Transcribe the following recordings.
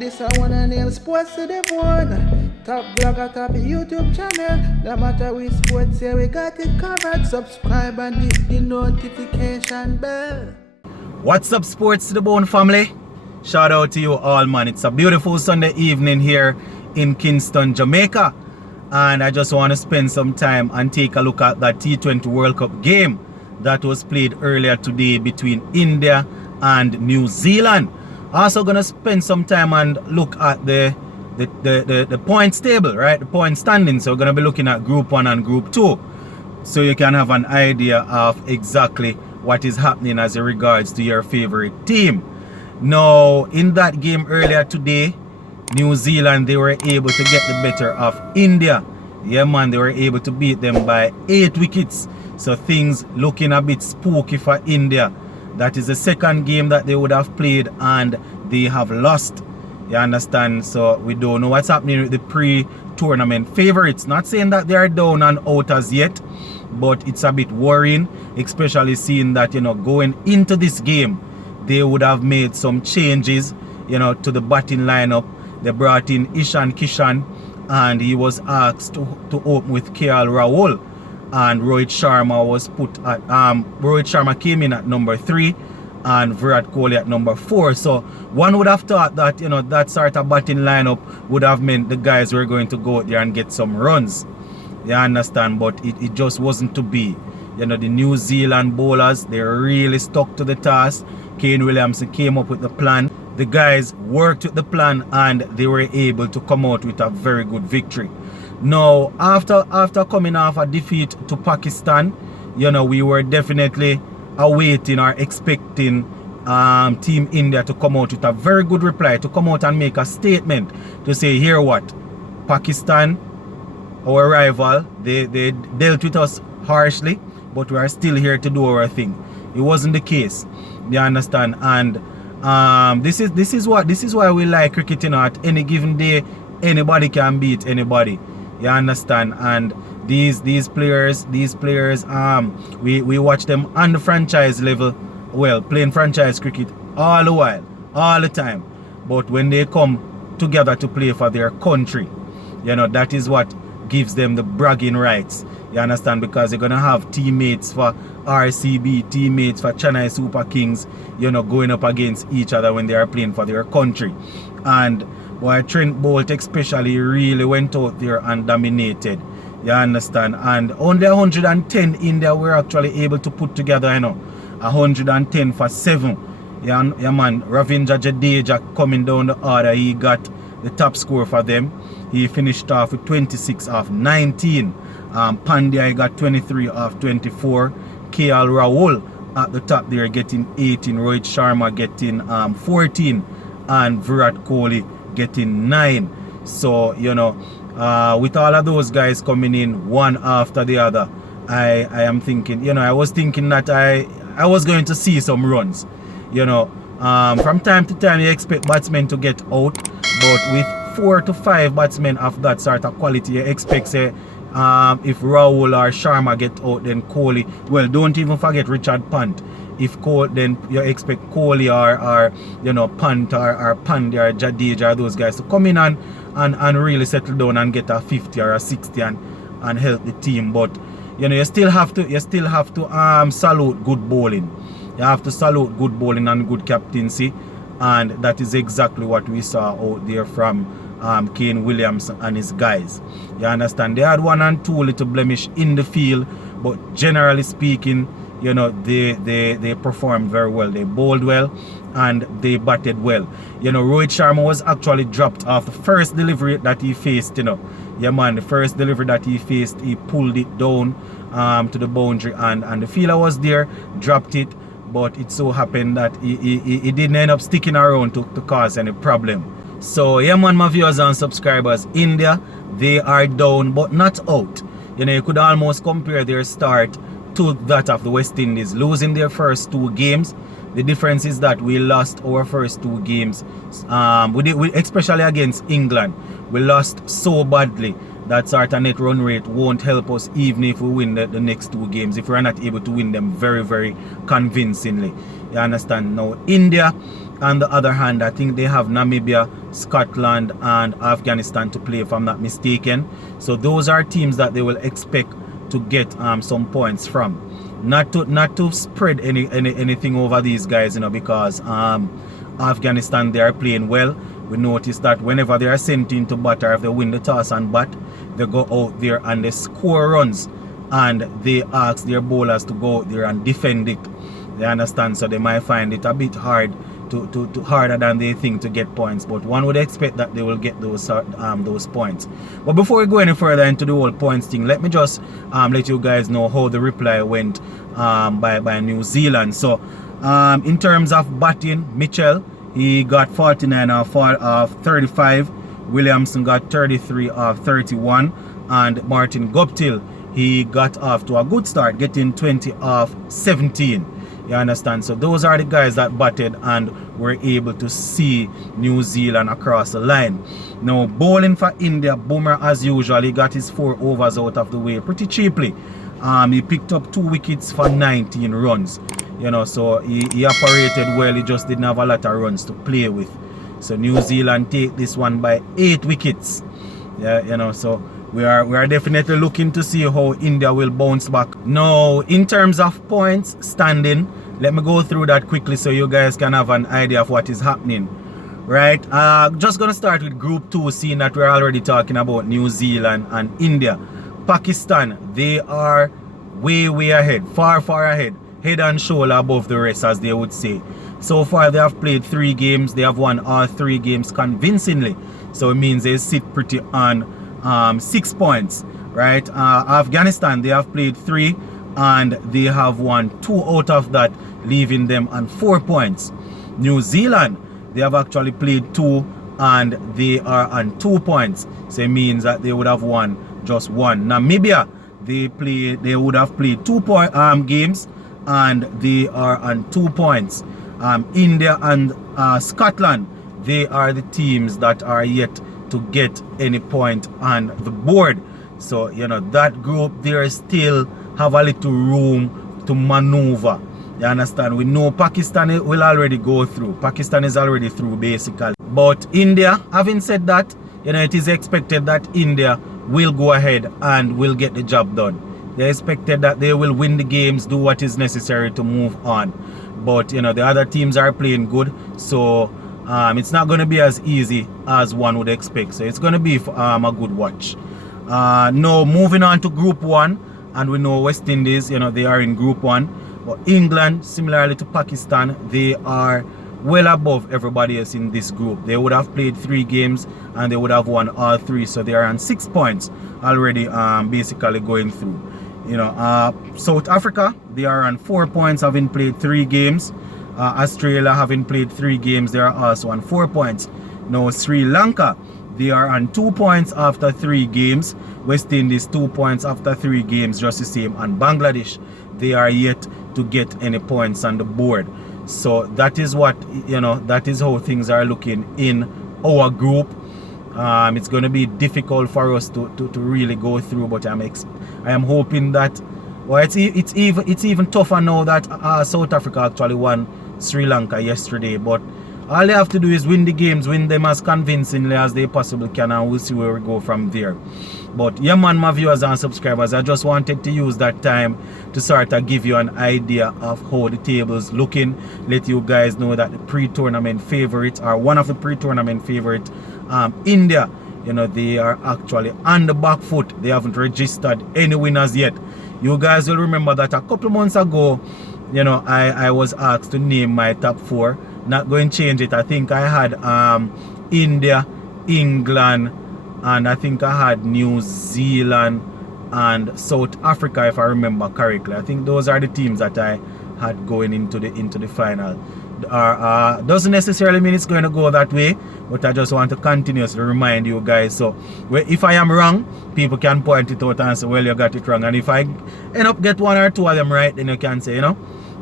This I wanna nail sports to the bone. Top blogger, top YouTube channel. No matter which sports here, we got it covered. Subscribe and hit the notification bell. What's up, Sports to the Bone family? Shout out to you all, man. It's a beautiful Sunday evening here in Kingston, Jamaica. And I just want to spend some time and take a look at that T20 World Cup game that was played earlier today between India and New Zealand. Also gonna spend some time and look at the points table, right? The point standing. So we're gonna be looking at Group 1 and Group 2, so you can have an idea of exactly what is happening as regards to your favorite team. Now, in that game earlier today, New Zealand, they were able to get the better of India. Yeah, man, they were able to beat them by 8 wickets. So things looking a bit spooky for India. That is the second game that they would have played and they have lost. You understand? So we don't know what's happening with the pre-tournament favorites. Not saying that they are down and out as yet, but it's a bit worrying, especially seeing that, you know, going into this game, they would have made some changes, you know, to the batting lineup. They brought in Ishan Kishan and he was asked to open with KL Rahul. And Rohit Sharma was put at Rohit Sharma came in at number 3 and Virat Kohli at number 4. So one would have thought that, you know, that sort of batting lineup would have meant the guys were going to go out there and get some runs. You understand? But it just wasn't to be. You know, the New Zealand bowlers, they really stuck to the task. Kane Williamson came up with the plan. The guys worked with the plan and they were able to come out with a very good victory. Now, after coming off a defeat to Pakistan, you know, we were definitely awaiting or expecting Team India to come out with a very good reply, to come out and make a statement to say, here what, Pakistan, our rival, they dealt with us harshly, but we are still here to do our thing. It wasn't the case, you understand? And this is why we like cricket. You know, at any given day, anybody can beat anybody. You understand? And these players, we watch them on the franchise level, well, playing franchise cricket all the while, all the time. But when they come together to play for their country, you know, that is what gives them the bragging rights. You understand? Because they're gonna have teammates for RCB, teammates for Chennai Super Kings, you know, going up against each other when they are playing for their country. And boy, Trent Bolt especially really went out there and dominated. You understand? And only 110 India were actually able to put together, you know, 110 for 7. Yeah, man, Ravindra Jadeja coming down the order, he got the top score for them. He finished off with 26 off 19. Pandya got 23 off 24. KL Rahul at the top there getting 18. Rohit Sharma getting 14. And Virat Kohli getting 9. So, you know, with all of those guys coming in one after the other, I am thinking, you know, I was thinking that I was going to see some runs. You know, from time to time you expect batsmen to get out, but with 4 to 5 batsmen of that sort of quality, you expect, say, if Rahul or Sharma get out, then Kohli, well, don't even forget Richard Pant. If Kohli, then you expect Kohli or you know, Pant or Pandya or Jadeja or those guys to come in and really settle down and get a 50 or a 60 and help the team. But you know, you still have to salute good bowling. You have to salute good bowling and good captaincy, and that is exactly what we saw out there from Kane Williamson and his guys. You understand? They had 1 and 2 little blemish in the field, but generally speaking, you know, they performed very well. They bowled well and they batted well. You know, Rohit Sharma was actually dropped off the first delivery that he faced, you know. Yeah, man, the first delivery that he faced, he pulled it down to the boundary and the fielder was there, dropped it, but it so happened that he didn't end up sticking around to cause any problem. So, yeah, man, my viewers and subscribers, India, they are down but not out. You know, you could almost compare their start to that of the West Indies, losing their first 2 games. The difference is that we lost our first 2 games, especially against England. We lost so badly that sort of net run rate won't help us even if we win the next 2 games, if we're not able to win them very, very convincingly. You understand? Now, India, on the other hand, I think they have Namibia, Scotland, and Afghanistan to play, if I'm not mistaken. So those are teams that they will expect to get some points from. Not to spread anything over these guys, you know, because Afghanistan, they are playing well. We notice that whenever they are sent into bat, or if they win the toss and bat, they go out there and they score runs, and they ask their bowlers to go out there and defend it. They understand, so they might find it a bit hard to harder than they think to get points, but one would expect that they will get those points. But before we go any further into the whole points thing, let me just let you guys know how the reply went by New Zealand. So in terms of batting, Mitchell, he got 49 of 35, Williamson got 33 of 31, and Martin Guptill, he got off to a good start, getting 20 of 17. You understand? So those are the guys that batted and were able to see New Zealand across the line. Now, bowling for India, Boomer, as usual, he got his 4 overs out of the way pretty cheaply. He picked up 2 wickets for 19 runs. You know, so he operated well. He just didn't have a lot of runs to play with. So New Zealand take this one by 8 wickets. Yeah, you know, so we are definitely looking to see how India will bounce back. Now, in terms of points standing, let me go through that quickly so you guys can have an idea of what is happening. Right, just gonna start with Group 2, seeing that we're already talking about New Zealand and India. Pakistan, they are way ahead, far ahead, head and shoulder above the rest, as they would say. So far they have played 3 games, they have won all 3 games convincingly, so it means they sit pretty on 6 points. Right, Afghanistan, they have played 3 and they have won 2 out of that, leaving them on 4 points. New Zealand, they have actually played 2 and they are on 2 points, so it means that they would have won just 1. Namibia, they would have played 2 games and they are on 2 points. India and Scotland, they are the teams that are yet to get any point on the board. So, you know, that group there still have a little room to maneuver. You understand? We know Pakistan will already go through. Pakistan is already through, basically. But India, having said that, you know, it is expected that India will go ahead and will get the job done. They expected that they will win the games, do what is necessary to move on. But, you know, the other teams are playing good, so it's not going to be as easy as one would expect. So it's going to be a good watch. Now, moving on to Group 1, and we know West Indies, you know, they are in Group 1. But England, similarly to Pakistan, they are well above everybody else in this group. They would have played 3 games and they would have won all 3, so they are on 6 points already, basically going through. You know, South Africa, they are on 4 points, having played 3 games. Australia, having played 3 games, they are also on 4 points. Now, Sri Lanka, they are on 2 points after 3 games. West Indies, 2 points after 3 games, just the same. And Bangladesh, they are yet to get any points on the board. So that is what, you know, that is how things are looking in our group. It's going to be difficult for us to really go through, but I am hoping that, well, it's even tougher now that South Africa actually won Sri Lanka yesterday. But all they have to do is win the games, win them as convincingly as they possibly can, and we'll see where we go from there. But yeah, man, my viewers and subscribers, I just wanted to use that time to sort of give you an idea of how the table's looking. Let you guys know that the pre-tournament favorites are one of the pre-tournament favorites. India, you know, they are actually on the back foot. They haven't registered any winners yet. You guys will remember that a couple months ago, you know, I was asked to name my top 4. Not going to change it. I think I had India, England, and I think I had New Zealand and South Africa, if I remember correctly. I think those are the teams that I had going into the final. Doesn't necessarily mean it's going to go that way, but I just want to continuously remind you guys. So if I am wrong, people can point it out and say, well, you got it wrong. And if I end up get 1 or 2 of them right, then you can say, you know,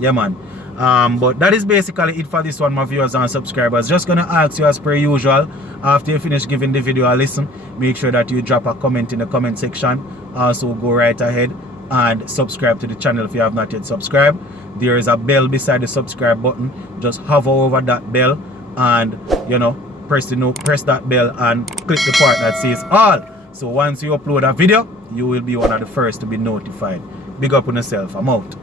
yeah, man. But that is basically it for this one, my viewers and subscribers. Just gonna ask you, as per usual, after you finish giving the video a listen, make sure that you drop a comment in the comment section. Also, go right ahead and subscribe to the channel if you have not yet subscribed. There is a bell beside the subscribe button. Just hover over that bell and press that bell and click the part that says all. So once you upload a video, you will be one of the first to be notified. Big up on yourself. I'm out.